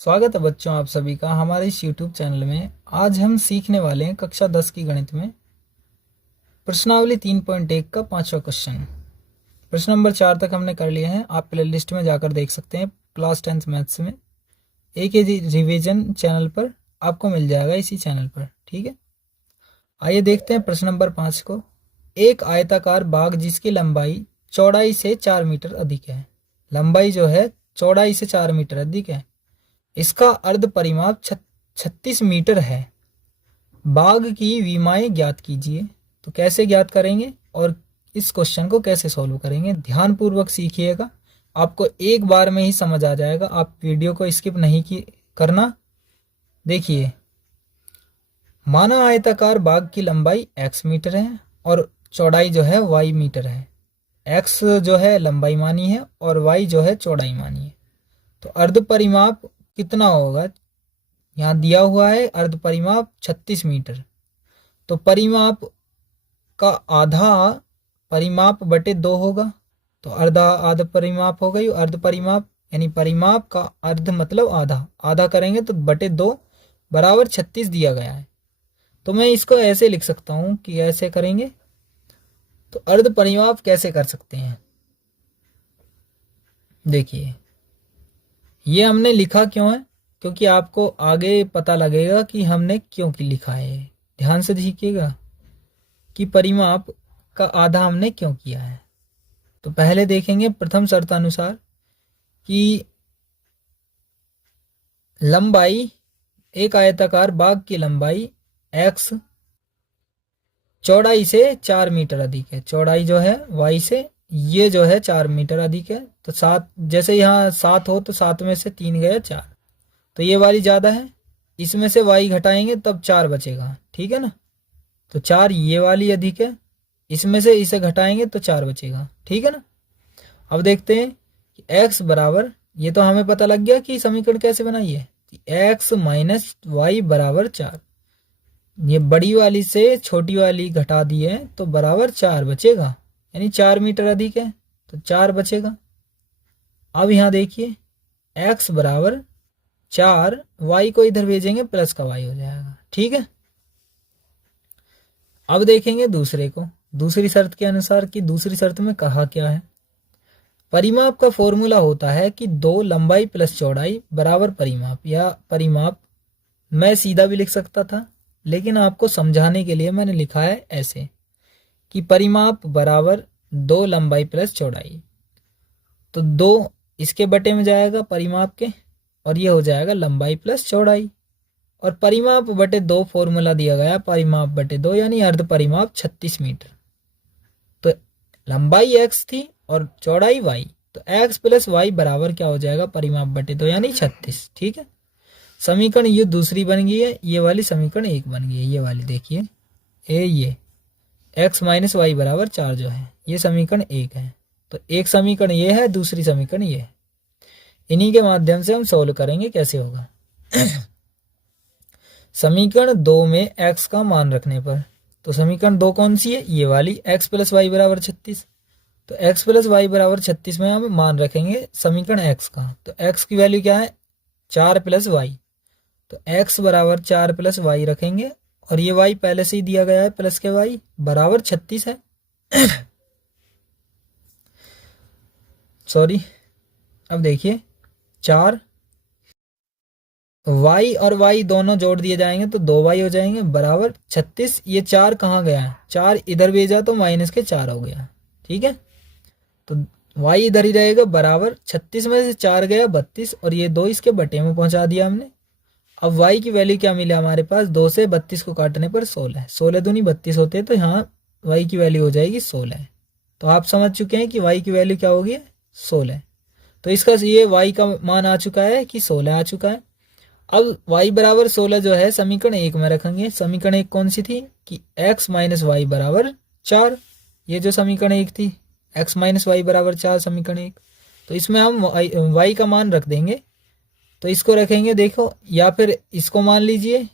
स्वागत है बच्चों आप सभी का हमारे इस YouTube चैनल में। आज हम सीखने वाले हैं कक्षा 10 की गणित में प्रश्नावली 3.1 का 5वां क्वेश्चन। प्रश्न नंबर 4 तक हमने कर लिए हैं। आप प्ले लिस्ट में जाकर देख सकते हैं। क्लास 10th मैथ्स में एक रिवीजन चैनल पर आपको मिल जाएगा, इसी चैनल पर। ठीक है, आइए देखते हैं प्रश्न नंबर 5 को। एक आयताकार बाग जिसकी लंबाई चौड़ाई से 4 मीटर अधिक है। लंबाई जो है चौड़ाई से 4 मीटर अधिक है। इसका अर्ध परिमाप 36 मीटर है। बाग की विमाएं ज्ञात कीजिए। तो कैसे ज्ञात करेंगे और इस क्वेश्चन को कैसे सॉल्व करेंगे, ध्यानपूर्वक सीखिएगा। आपको एक बार में ही समझ आ जाएगा। आप वीडियो को स्किप नहीं करना। देखिए, माना आयताकार बाग की लंबाई x मीटर है और चौड़ाई जो है y मीटर है। x जो है लंबाई मानी है और y जो है चौड़ाई मानी है। तो अर्ध परिमाप कितना होगा? यहाँ दिया हुआ है अर्ध परिमाप 36 मीटर। तो परिमाप का आधा परिमाप बटे 2 होगा। तो आधा परिमाप हो गई अर्ध परिमाप, यानी परिमाप का अर्ध मतलब आधा। आधा करेंगे तो बटे 2 बराबर 36 दिया गया है। तो मैं इसको ऐसे लिख सकता हूँ कि ऐसे करेंगे तो अर्ध परिमाप कैसे कर सकते हैं। देखिए, ये हमने लिखा क्यों है, क्योंकि आपको आगे पता लगेगा कि हमने क्यों लिखा है। ध्यान से देखिएगा कि परिमाप का आधा हमने क्यों किया है। तो पहले देखेंगे प्रथम शर्त अनुसार कि लंबाई, एक आयताकार बाग की लंबाई x चौड़ाई से 4 मीटर अधिक है। चौड़ाई जो है y से ये जो है 4 मीटर अधिक है। तो 7, जैसे यहाँ 7 हो तो 7 में से 3 गया 4, तो ये वाली ज़्यादा है। इसमें से y घटाएंगे तब 4 बचेगा। ठीक है ना। तो 4 ये वाली अधिक है, इसमें से इसे घटाएंगे तो 4 बचेगा। ठीक है ना। अब देखते हैं कि x बराबर, ये तो हमें पता लग गया कि समीकरण कैसे बनाइए। x माइनस वाई बराबर 4। ये बड़ी वाली से छोटी वाली घटा दी है तो बराबर 4 बचेगा, यानी 4 मीटर अधिक है तो 4 बचेगा। अब यहाँ देखिए x बराबर 4, y को इधर भेजेंगे प्लस का y हो जाएगा। ठीक है। अब देखेंगे दूसरे को, दूसरी शर्त के अनुसार कि दूसरी शर्त में कहा क्या है। परिमाप का फॉर्मूला होता है कि 2 लंबाई प्लस चौड़ाई बराबर परिमाप, या परिमाप मैं सीधा भी लिख सकता था, लेकिन आपको समझाने के लिए मैंने लिखा है ऐसे कि परिमाप बराबर 2 लंबाई प्लस चौड़ाई। तो 2 इसके बटे में जाएगा परिमाप के, और ये हो जाएगा लंबाई प्लस चौड़ाई। और परिमाप बटे 2 फॉर्मूला दिया गया परिमाप बटे 2, यानी अर्ध परिमाप 36 मीटर। तो लंबाई x थी और चौड़ाई y, तो x प्लस वाई बराबर क्या हो जाएगा परिमाप बटे 2, यानी 36। ठीक है। समीकरण ये दूसरी बन गई है, ये वाली समीकरण 1 बन गई है। ये वाली देखिए, ये x माइनस वाई बराबर 4 जो है ये समीकरण 1 है। तो एक समीकरण ये है, दूसरी समीकरण ये है। इन्हीं के माध्यम से हम सोल्व करेंगे कैसे होगा। समीकरण 2 में x का मान रखने पर, तो समीकरण 2 कौन सी है? ये वाली, x प्लस वाई बराबर 36। तो x प्लस वाई बराबर 36 में हम मान रखेंगे समीकरण x का। तो x की वैल्यू क्या है? 4 प्लस वाई। तो x बराबर 4 प्लस वाई रखेंगे, और ये y पहले से ही दिया गया है प्लस के y बराबर 36 है। सॉरी, अब देखिए 4 y और y दोनों जोड़ दिए जाएंगे तो 2y हो जाएंगे बराबर 36। ये 4 कहाँ गया है? 4 इधर भेजा तो माइनस के 4 हो गया। ठीक है। तो y इधर ही रहेगा बराबर 36 में से 4 गया 32, और ये 2 इसके बटे में पहुंचा दिया हमने। अब y की वैल्यू क्या मिला हमारे पास? 2 से 32 को काटने पर 16। 16 दूनी 32 होते हैं, तो यहाँ y की वैल्यू हो जाएगी 16। तो आप समझ चुके हैं कि y की वैल्यू क्या होगी? 16। तो इसका ये y का मान आ चुका है कि 16 आ चुका है। अब y बराबर 16 जो है समीकरण 1 में रखेंगे। समीकरण 1 कौन सी थी कि x माइनस वाई बराबर 4। ये जो समीकरण 1 थी x माइनस वाई बराबर 4 समीकरण 1। तो इसमें हम y का मान रख देंगे। तो इसको रखेंगे, देखो, या फिर इसको मान लीजिए,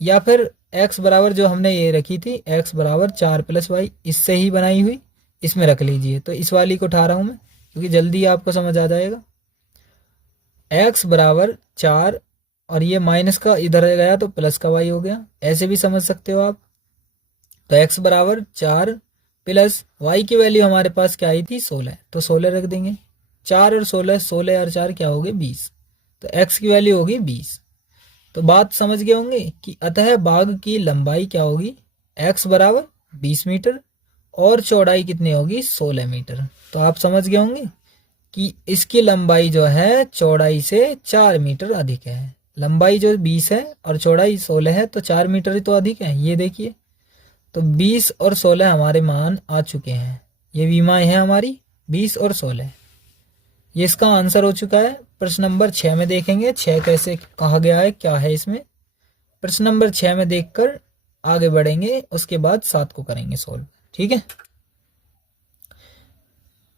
या फिर x बराबर जो हमने ये रखी थी x बराबर 4 प्लस वाई, इससे ही बनाई हुई, इसमें रख लीजिए। तो इस वाली को उठा रहा हूँ मैं क्योंकि जल्दी आपको समझ आ जाएगा। x बराबर 4 और ये माइनस का इधर गया तो प्लस का वाई हो गया, ऐसे भी समझ सकते हो आप। तो x बराबर 4 प्लस y की वैल्यू हमारे पास क्या आई थी 16, तो 16 रख देंगे। 4 और 16, 16 और 4 क्या हो गए 20, तो x की वैल्यू होगी 20। तो बात समझ गए होंगे कि अतः बाग की लंबाई क्या होगी, x बराबर 20 मीटर और चौड़ाई कितनी होगी 16 मीटर। तो आप समझ गए होंगे कि इसकी लंबाई जो है चौड़ाई से 4 मीटर अधिक है। लंबाई जो 20 है और चौड़ाई 16 है तो 4 मीटर ही तो अधिक है। ये देखिए, तो 20 और 16 हमारे मान आ चुके हैं। ये विमाएं हैं हमारी 20 और 16। ये इसका आंसर हो चुका है। प्रश्न नंबर 6 में देखेंगे 6 कैसे कहा गया है, क्या है इसमें। प्रश्न नंबर 6 में देखकर आगे बढ़ेंगे, उसके बाद 7 को करेंगे सोल्व, ठीक है।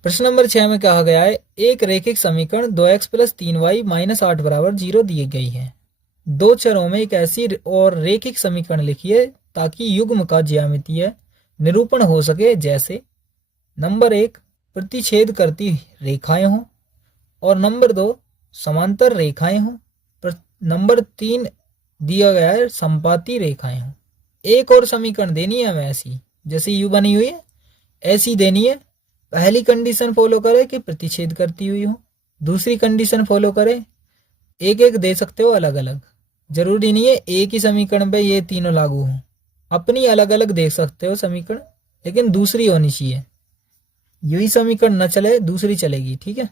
प्रश्न नंबर 6 में कहा गया है एक रेखिक समीकरण 2x प्लस 3y माइनस 8 बराबर 0 दी गई है। दो चरों में एक ऐसी और रेखिक समीकरण लिखिए ताकि युग्म का ज्यामितीय निरूपण हो सके, जैसे नंबर 1 प्रतिच्छेद करती रेखाएं हों और नंबर 2 समांतर रेखाएं हों, नंबर 3 दिया गया है संपाती रेखाएं हों। एक और समीकरण देनी है हमें ऐसी, जैसे यू बनी हुई है ऐसी देनी है। पहली कंडीशन फॉलो करे कि प्रतिच्छेद करती हुई हो, दूसरी कंडीशन फॉलो करे, एक एक दे सकते हो अलग अलग, जरूरी नहीं है एक ही समीकरण पे ये तीनों लागू हो, अपनी अलग अलग देख सकते हो समीकरण, लेकिन दूसरी होनी चाहिए। यही समीकरण न चले दूसरी चलेगी, ठीक है।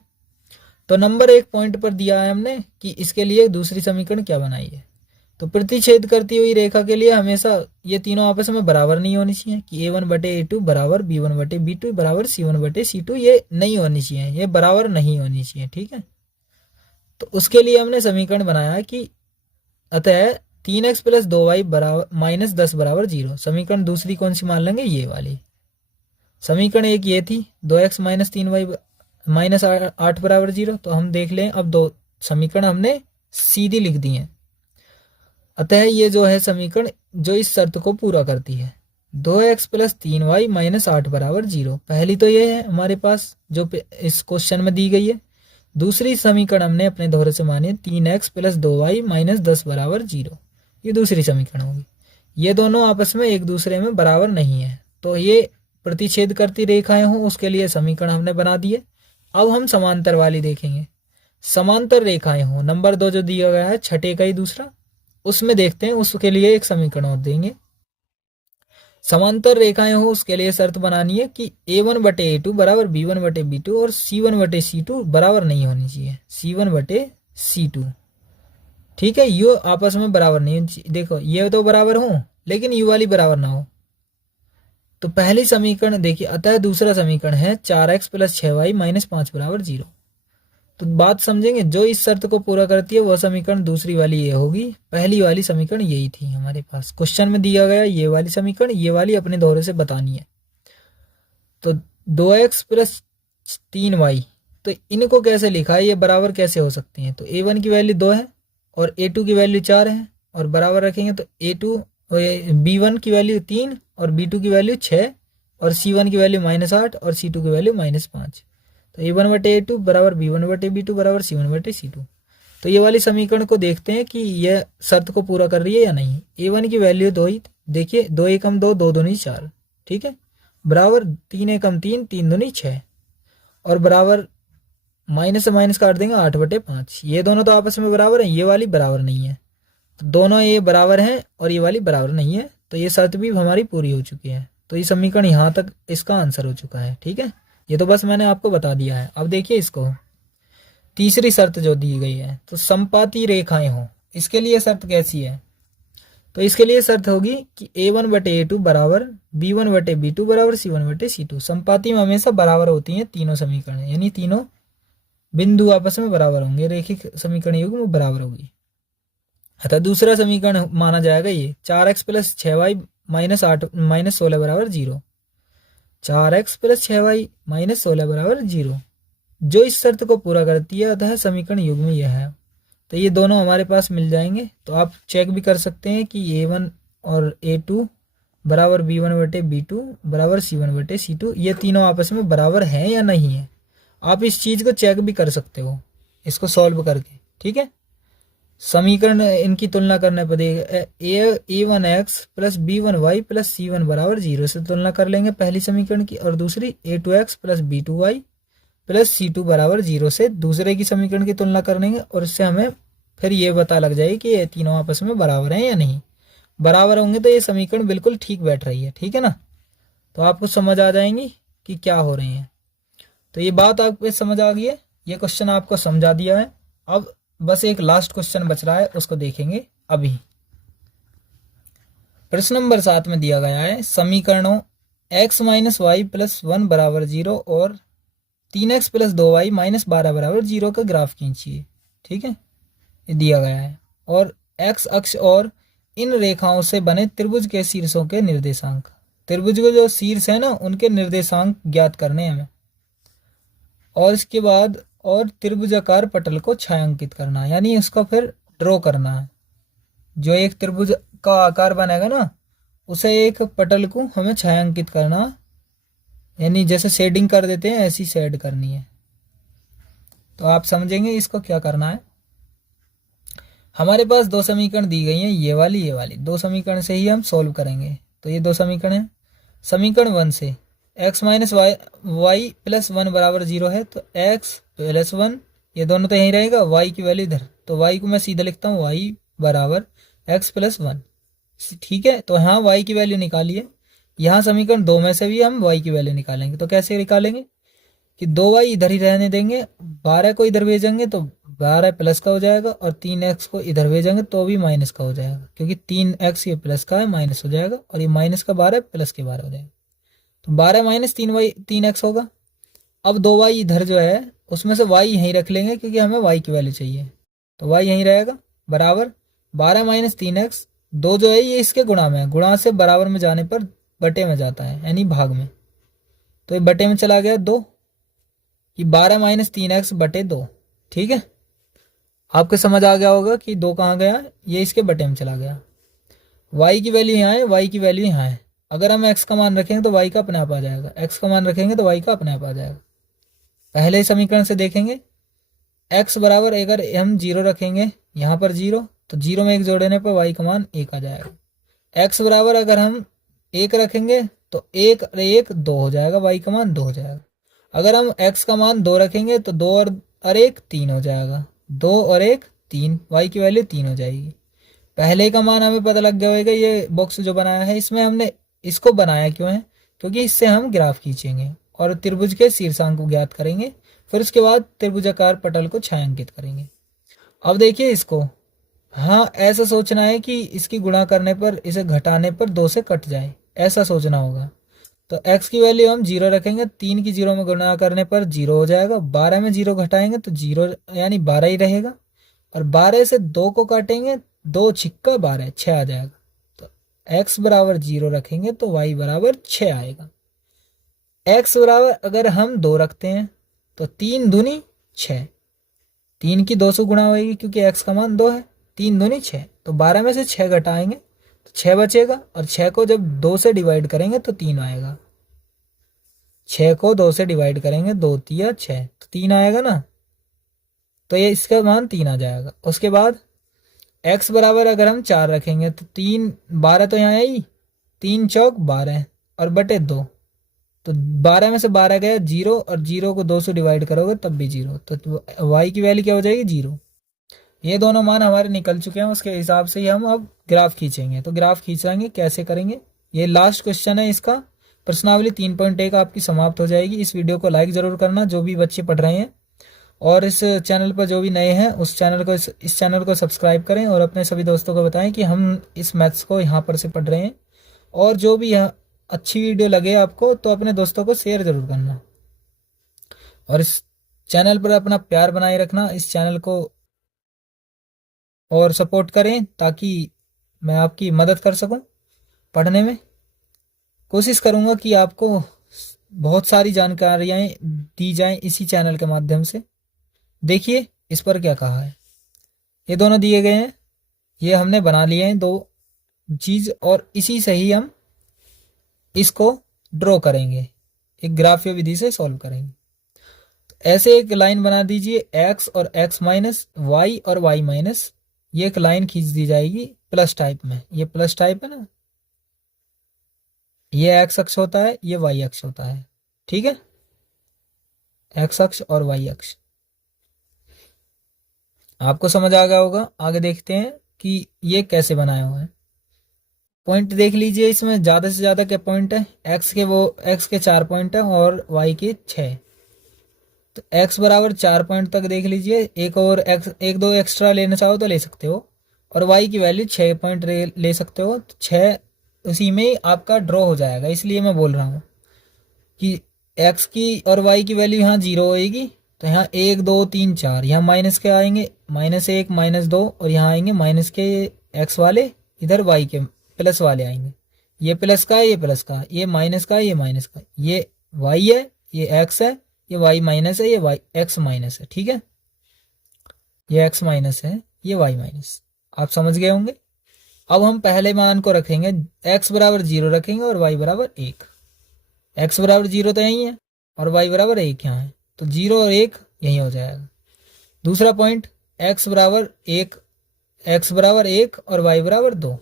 तो नंबर 1 पॉइंट पर दिया है हमने कि इसके लिए दूसरी समीकरण क्या बनाई है। तो प्रतिच्छेद करती हुई रेखा के लिए हमेशा ये तीनों आपस में बराबर नहीं होनी चाहिए कि a1/a2 बराबर b1/b2 बराबर c1/c2, ये नहीं होनी चाहिए, ये बराबर नहीं होनी चाहिए, ठीक है। तो उसके लिए हमने समीकरण बनाया कि अतः 3x प्लस 2y बराबर माइनस 10 बराबर 0। समीकरण दूसरी कौन सी मान लेंगे, ये वाली। समीकरण एक ये थी 2x माइनस 3y माइनस 8 बराबर 0। तो हम देख लें, अब दो समीकरण हमने सीधी लिख दी हैं। अतः ये जो है समीकरण जो इस शर्त को पूरा करती है, 2x प्लस 3y माइनस 8 बराबर 0, पहली तो ये है हमारे पास जो इस क्वेश्चन में दी गई है। दूसरी समीकरण हमने अपने दोहरे से मानी 3x प्लस 2y माइनस 10 बराबर 0, ये दूसरी समीकरण होगी। ये दोनों आपस में एक दूसरे में बराबर नहीं है, तो ये प्रतिच्छेद करती रेखाएं हों उसके लिए समीकरण हमने बना दिए। अब हम समांतर वाली देखेंगे। समांतर रेखाएं हों, नंबर 2 जो दिया गया है छठे का ही दूसरा, उसमें देखते हैं, उसके लिए एक समीकरण और देंगे। समांतर रेखाएं हो उसके लिए शर्त बनानी है कि a1/a2 बराबर b1/b2 और c1/c2 बराबर नहीं होनी चाहिए, c1/c2, ठीक है। यू आपस में बराबर नहीं होनी चाहिए। देखो ये तो बराबर हो लेकिन यू वाली बराबर ना हो। तो पहली समीकरण देखिए, अतः दूसरा समीकरण है 4x प्लस 6y माइनस 5 बराबर 0। तो बात समझेंगे, जो इस शर्त को पूरा करती है वह समीकरण दूसरी वाली ये होगी। पहली वाली समीकरण यही थी हमारे पास, क्वेश्चन में दिया गया ये वाली समीकरण, ये वाली अपने दोहरे से बतानी है। तो 2x प्लस 3y, तो इनको कैसे लिखा है, ये बराबर कैसे हो सकती हैं। तो a1 की वैल्यू 2 है और a2 की वैल्यू 4 है, और बराबर रखेंगे तो a2 b1 की वैल्यू 3 और b2 की वैल्यू 6 और c1 की वैल्यू -8 और c2 की वैल्यू -5। तो a1/a2 बराबर b1/b2 बराबर c1/c2। तो ये वाली समीकरण को देखते हैं कि यह शर्त को पूरा कर रही है या नहीं। a1 की वैल्यू 2 ही, देखिए 2 एकम 2, 2 दूनी 4, ठीक है, बराबर 3 एकम 3, 3 दूनी 6, और बराबर माइनस से माइनस काट देंगे 8/5। ये दोनों तो आपस में बराबर हैं, ये वाली बराबर नहीं है, तो दोनों ये बराबर हैं और ये वाली बराबर नहीं है, तो ये शर्त भी हमारी पूरी हो चुकी है। तो ये समीकरण यहाँ तक इसका आंसर हो चुका है, ठीक है। ये तो बस मैंने आपको बता दिया है। अब देखिए इसको, तीसरी शर्त जो दी गई है, तो संपाती रेखाएं हों, इसके लिए शर्त कैसी है। तो इसके लिए शर्त होगी कि a1/a2 बराबर b1/b2 बराबर c1/c2। संपाती में हमेशा बराबर होती हैं तीनों समीकरण, यानी तीनों बिंदु आपस में बराबर होंगे, रेखिक समीकरण युग्म बराबर होगी। अतः दूसरा समीकरण माना जाएगा ये 4x प्लस 6y माइनस 16 बराबर 0। 4x प्लस 6y माइनस 16 बराबर 0, जो इस शर्त को पूरा करती है, अतः समीकरण युग्म यह है। तो ये दोनों हमारे पास मिल जाएंगे। तो आप चेक भी कर सकते हैं कि a1 और a2 बराबर b1/b2 बराबर c1/c2, ये तीनों आपस में बराबर हैं या नहीं है। आप इस चीज़ को चेक भी कर सकते हो इसको सॉल्व करके, ठीक है। समीकरण इनकी तुलना करने पर देगा a1x plus b1y plus c1 बराबर 0 से तुलना कर लेंगे पहली समीकरण की, और दूसरी a2x plus b2y plus c2 बराबर 0 से दूसरे की समीकरण की तुलना कर लेंगे, और इससे हमें फिर ये पता लग जाएगी कि ये तीनों आपस में बराबर हैं या नहीं। बराबर होंगे तो ये समीकरण बिल्कुल ठीक बैठ रही है, ठीक है ना। तो आपको समझ आ जाएंगी कि क्या हो रही है। तो ये बात आपको समझ आ गई है, ये क्वेश्चन आपको समझा दिया है। अब बस एक लास्ट क्वेश्चन बच रहा है, उसको देखेंगे अभी। प्रश्न नंबर 7 में दिया गया है समीकरणों x माइनस वाई प्लस 1 बराबर 0 और 3x प्लस 2y माइनस 12 बराबर 0 का ग्राफ खींचिए, ठीक है, ये दिया गया है। और x अक्ष और इन रेखाओं से बने त्रिभुज के शीर्षों के निर्देशांक, त्रिभुज के जो शीर्ष है ना उनके निर्देशांक ज्ञात करने हैं हमें। और इसके बाद और त्रिभुजाकार पटल को छायांकित करना है, यानी उसको फिर ड्रॉ करना है। जो एक त्रिभुज का आकार बनेगा ना उसे एक पटल को हमें छायांकित करना, यानी जैसे शेडिंग कर देते हैं ऐसी शेड करनी है। तो आप समझेंगे इसको क्या करना है। हमारे पास दो समीकरण दी गई हैं, ये वाली दो समीकरण से ही हम सॉल्व करेंगे। तो ये दो समीकरण हैं। समीकरण 1 से x माइनस वाई प्लस 1 बराबर 0 है, तो x प्लस 1 ये दोनों तो यहीं रहेगा, y की वैल्यू इधर, तो y को मैं सीधा लिखता हूँ y बराबर x प्लस 1, ठीक है। तो यहाँ y की वैल्यू निकालिए। यहाँ समीकरण 2 में से भी हम y की वैल्यू निकालेंगे। तो कैसे निकालेंगे कि 2y इधर ही रहने देंगे, 12 को इधर भेजेंगे तो 12 प्लस का हो जाएगा, और 3x को इधर भेजेंगे तो भी माइनस का हो जाएगा, क्योंकि 3x ये प्लस का है माइनस हो जाएगा, और ये माइनस का 12 प्लस के 12 हो जाएगा। तो 12 माइनस 3x होगा। अब 2y इधर जो है उसमें से y यहीं रख लेंगे, क्योंकि हमें y की वैल्यू चाहिए, तो y यहीं रहेगा बराबर 12 माइनस 3x, 2 जो है ये इसके गुणा में है, गुणा से बराबर में जाने पर बटे में जाता है, यानी भाग में। तो ये बटे में चला गया 2, कि 12 माइनस 3x बटे 2, ठीक है। आपको समझ आ गया होगा कि 2 कहाँ गया, ये इसके बटे में चला गया। y की वैल्यू यहाँ है, y की वैल्यू यहाँ है। अगर हम x का मान रखेंगे तो y का अपने आप आ जाएगा, x का मान रखेंगे तो y का अपने आप आ जाएगा। पहले समीकरण से देखेंगे, x बराबर अगर हम 0 रखेंगे यहाँ पर 0, तो 0 में 1 जोड़ने पर y का मान 1 आ जाएगा। x बराबर अगर हम 1 रखेंगे तो 1 और 1 2 हो जाएगा, y का मान 2 हो जाएगा। अगर हम x का मान 2 रखेंगे तो 2 और 1 3 हो जाएगा, 2 और 1 3, y की वैल्यू 3 हो जाएगी। पहले का मान हमें पता लग गया होगा, ये बॉक्स जो बनाया है इसमें हमने इसको बनाया क्यों है, क्योंकि इससे हम ग्राफ खींचेंगे और त्रिभुज के शीर्षांक को ज्ञात करेंगे, फिर उसके बाद त्रिभुजाकार पटल को छायांकित करेंगे। अब देखिए इसको, हाँ ऐसा सोचना है कि इसकी गुणा करने पर, इसे घटाने पर 2 से कट जाए, ऐसा सोचना होगा। तो x की वैल्यू हम 0 रखेंगे, 3 की 0 में गुणा करने पर 0 हो जाएगा, 12 में 0 घटाएंगे तो 0 यानी 12 ही रहेगा, और 12 से 2 को काटेंगे, 2 छिक्का 12 6 आ जाएगा। तो x बराबर 0 रखेंगे तो y बराबर 6 आएगा। x बराबर अगर हम 2 रखते हैं तो 3 दूनी 6, 3 की 2 से गुणा होगी क्योंकि x का मान 2 है, 3 दूनी 6, तो 12 में से 6 घटाएंगे तो 6 बचेगा, और 6 को जब 2 से डिवाइड करेंगे तो 3 आएगा। 6 को 2 से डिवाइड करेंगे, 2 तिया 6, तो 3 आएगा ना, तो ये इसका मान 3 आ जाएगा। उसके बाद x बराबर अगर हम 4 रखेंगे तो 3 12 तो यहाँ आई, 3 चौक 12 और बटे 2, तो 12 में से 12 गया 0, और 0 को 2 से डिवाइड करोगे तब भी 0, तो y की वैल्यू क्या हो जाएगी 0। ये दोनों मान हमारे निकल चुके हैं, उसके हिसाब से ही हम अब ग्राफ खींचेंगे। तो ग्राफ खींचेंगे कैसे करेंगे, ये लास्ट क्वेश्चन है इसका। प्रश्नावली 3.1 आपकी समाप्त हो जाएगी। इस वीडियो को लाइक ज़रूर करना जो भी बच्चे पढ़ रहे हैं, और इस चैनल पर जो भी नए हैं उस चैनल को इस चैनल को सब्सक्राइब करें, और अपने सभी दोस्तों को बताएं कि हम इस मैथ्स को यहाँ पर से पढ़ रहे हैं। और जो भी यहाँ अच्छी वीडियो लगे आपको तो अपने दोस्तों को शेयर ज़रूर करना, और इस चैनल पर अपना प्यार बनाए रखना, इस चैनल को और सपोर्ट करें ताकि मैं आपकी मदद कर सकूं पढ़ने में। कोशिश करूंगा कि आपको बहुत सारी जानकारियाँ दी जाएं इसी चैनल के माध्यम से। देखिए इस पर क्या कहा है, ये दोनों दिए गए हैं, ये हमने बना लिए हैं दो चीज़, और इसी से ही हम इसको ड्रॉ करेंगे, एक ग्राफीय विधि से सॉल्व करेंगे। ऐसे एक लाइन बना दीजिए, x और x माइनस वाई और y माइनस, ये एक लाइन खींच दी जाएगी प्लस टाइप में, ये प्लस टाइप है ना, ये एक्स अक्ष होता है, ये वाई अक्ष होता है, ठीक है, एक्स अक्ष और वाई अक्ष। आपको समझ आ गया होगा। आगे देखते हैं कि ये कैसे बनाया हुआ है। पॉइंट देख लीजिए, इसमें ज़्यादा से ज़्यादा क्या पॉइंट है, एक्स के 4 पॉइंट है और वाई के 6। तो एक्स बराबर 4 पॉइंट तक देख लीजिए, एक और एक्स, एक दो एक्स्ट्रा लेना चाहो तो ले सकते हो, और वाई की वैल्यू 6 पॉइंट ले सकते हो। तो 6 उसी में ही आपका ड्रॉ हो जाएगा, इसलिए मैं बोल रहा हूँ कि एक्स की और वाई की वैल्यू यहाँ 0 होएगी। तो यहाँ 1 2 3 4, यहाँ माइनस के आएंगे, -1 -2, और यहाँ आएंगे माइनस के एक्स वाले, इधर वाई के प्लस वाले आएंगे। ये प्लस का है, ये प्लस का, ये माइनस का है, ये माइनस का, ये वाई है, ये एक्स है, ये वाई माइनस है, ये वाई एक्स माइनस है, ठीक है, ये एक्स माइनस है, ये वाई माइनस। आप समझ गए होंगे। अब हम पहले मान को रखेंगे, एक्स बराबर 0 रखेंगे और वाई बराबर 1। एक्स बराबर 0 तो यही है और वाई बराबर 1 यहाँ है, तो 0 और 1 यही हो जाएगा। दूसरा पॉइंट, एक्स बराबर 1 और वाई बराबर 2।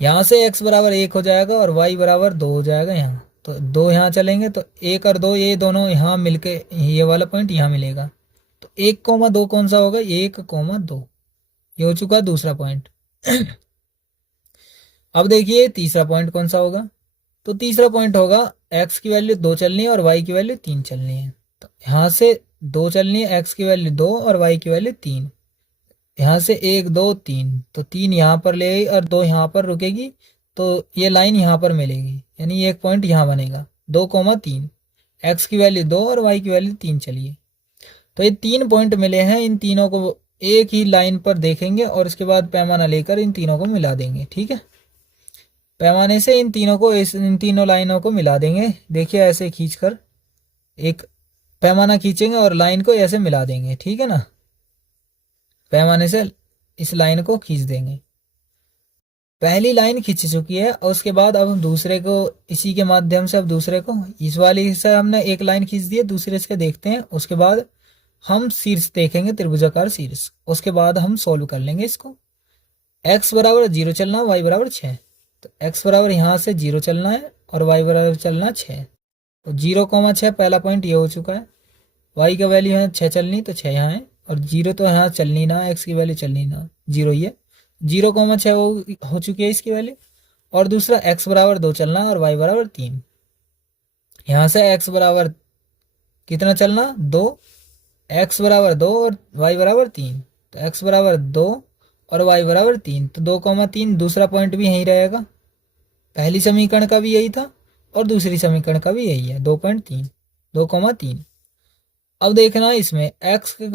यहाँ से एक्स बराबर 1 हो जाएगा और वाई बराबर 2 हो जाएगा यहाँ, तो 2 यहाँ चलेंगे, तो 1 और 2 ये दोनों यहाँ मिलके ये वाला पॉइंट यहाँ मिलेगा। तो 1,2 कौन सा होगा, 1,2, ये हो चुका दूसरा पॉइंट। अब देखिए तीसरा पॉइंट कौन सा होगा। तो तीसरा पॉइंट होगा, एक्स की वैल्यू 2 चलनी है और वाई की वैल्यू 3 चलनी है। तो यहाँ से 2 चलनी है, एक्स की वैल्यू 2 और वाई की वैल्यू 3। यहाँ से 1 2 3, तो 3 यहाँ पर ले गई और 2 यहाँ पर रुकेगी, तो ये लाइन यहाँ पर मिलेगी, यानी ये एक पॉइंट यहाँ बनेगा, 2,3, एक्स की वैल्यू 2 और वाई की वैल्यू 3 चलिए। तो ये 3 पॉइंट मिले हैं, इन तीनों को एक ही लाइन पर देखेंगे और उसके बाद पैमाना लेकर इन तीनों को मिला देंगे, ठीक है। पैमाने से इन तीनों लाइनों को मिला देंगे। देखिए ऐसे खींचकर एक पैमाना खींचेंगे और लाइन को ऐसे मिला देंगे, ठीक है ना, पैमाने से इस लाइन को खींच देंगे। पहली लाइन खींच चुकी है और उसके बाद अब हम दूसरे को इसी के माध्यम से, अब दूसरे को इस वाली से हमने एक लाइन खींच दी है, दूसरे से देखते हैं। उसके बाद हम शीर्ष देखेंगे, त्रिभुजाकार शीर्ष, उसके बाद हम सोल्व कर लेंगे इसको। एक्स बराबर 0 चलना, वाई बराबर 6। तो एक्स बराबर यहाँ से 0 चलना है और वाई बराबर चलना 6। तो 0,6 पहला पॉइंट ये हो चुका है। वाई का वैल्यू है 6 चलनी, तो 6 यहाँ है, और 0 तो यहाँ चलनी ना, एक्स की वैल्यू चलनी ना, 0 ही है, 0,6 हो चुकी है इसकी वैल्यू। और दूसरा एक्स बराबर 2 चलना और वाई बराबर 3। यहाँ से एक्स बराबर कितना चलना, 2, एक्स बराबर 2 और वाई बराबर 3। तो एक्स बराबर 2 और वाई बराबर 3, तो 2,3 दूसरा पॉइंट भी यही रहेगा। पहली समीकरण का भी यही था और दूसरी समीकरण का भी यही है, 2.3, 2,3। अब देखना इसमें एक्स की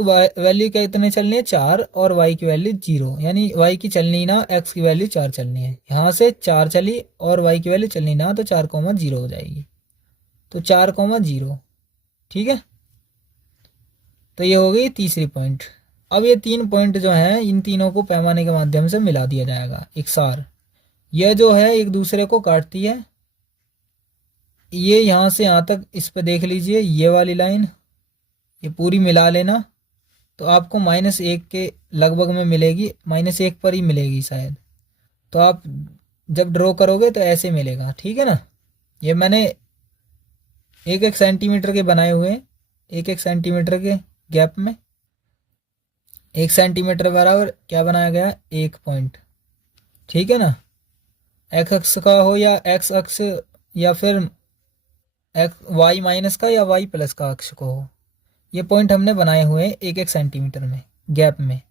वैल्यू कितने चलनी है, 4, और वाई की वैल्यू 0, यानी वाई की चलनी ना, एक्स की वैल्यू 4 चलनी है। यहाँ से 4 चली और वाई की वैल्यू चलनी ना, तो 4,0 हो जाएगी, तो 4,0, ठीक है। तो ये हो गई तीसरी पॉइंट। अब ये 3 पॉइंट जो हैं, इन तीनों को पैमाने के माध्यम से मिला दिया जाएगा एक सार। यह जो है एक दूसरे को काटती है, ये यहाँ से यहाँ तक, इस पे देख लीजिए ये वाली लाइन, ये पूरी मिला लेना, तो आपको -1 के लगभग में मिलेगी, -1 पर ही मिलेगी शायद। तो आप जब ड्रॉ करोगे तो ऐसे मिलेगा, ठीक है ना। ये मैंने 1-1 सेंटीमीटर के बनाए हुए हैं, 1-1 सेंटीमीटर के गैप में 1 सेंटीमीटर बराबर क्या बनाया गया, 1 पॉइंट, ठीक है ना। एक्स अक्ष का हो या एक्स अक्ष, या फिर वाई माइनस का या वाई प्लस का अक्ष को हो, ये पॉइंट हमने बनाए हुए हैं 1-1 सेंटीमीटर में गैप में।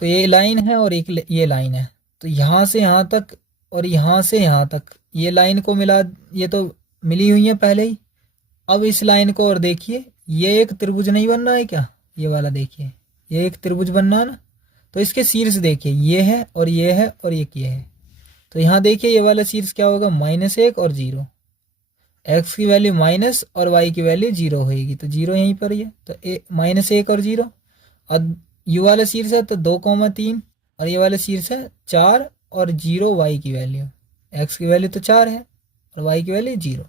तो ये लाइन है और एक ये लाइन है, तो यहाँ से यहाँ तक और यहाँ से यहाँ तक ये लाइन को मिला, ये तो मिली हुई है पहले ही। अब इस लाइन को और देखिए, ये एक त्रिभुज नहीं बन रहा है क्या, ये वाला देखिए, ये एक त्रिभुज बन रहा है ना। तो इसके शीर्ष देखिए, ये है और ये है और एक ये है। तो यहाँ देखिए ये वाला शीर्ष क्या होगा, -1 और 0, एक्स की वैल्यू माइनस और वाई की वैल्यू 0 होगी, तो 0 यहीं पर ही है, तो -1 और 0। और यू वाला शीर्ष है तो 2,3, और ये वाला शीर्ष है 4 और 0 वाई की वैल्यू, एक्स की वैल्यू तो 4 है और वाई की वैल्यू 0।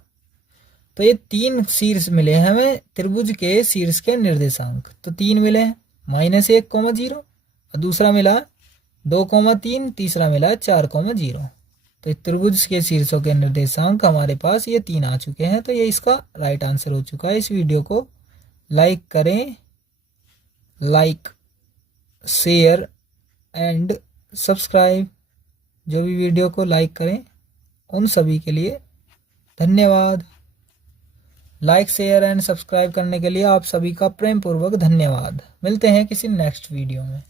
तो ये 3 शीर्ष मिले हैं हमें त्रिभुज के शीर्ष के निर्देशांक, तो 3 मिले हैं। -1, और दूसरा मिला 2,3, तीसरा मिला 4,0। तो त्रिभुज के शीर्षों के निर्देशांक हमारे पास ये 3 आ चुके हैं, तो ये इसका राइट आंसर हो चुका है। इस वीडियो को लाइक करें, लाइक, शेयर एंड सब्सक्राइब। जो भी वीडियो को लाइक करें उन सभी के लिए धन्यवाद। लाइक, शेयर एंड सब्सक्राइब करने के लिए आप सभी का प्रेम पूर्वक धन्यवाद। मिलते हैं किसी नेक्स्ट वीडियो में।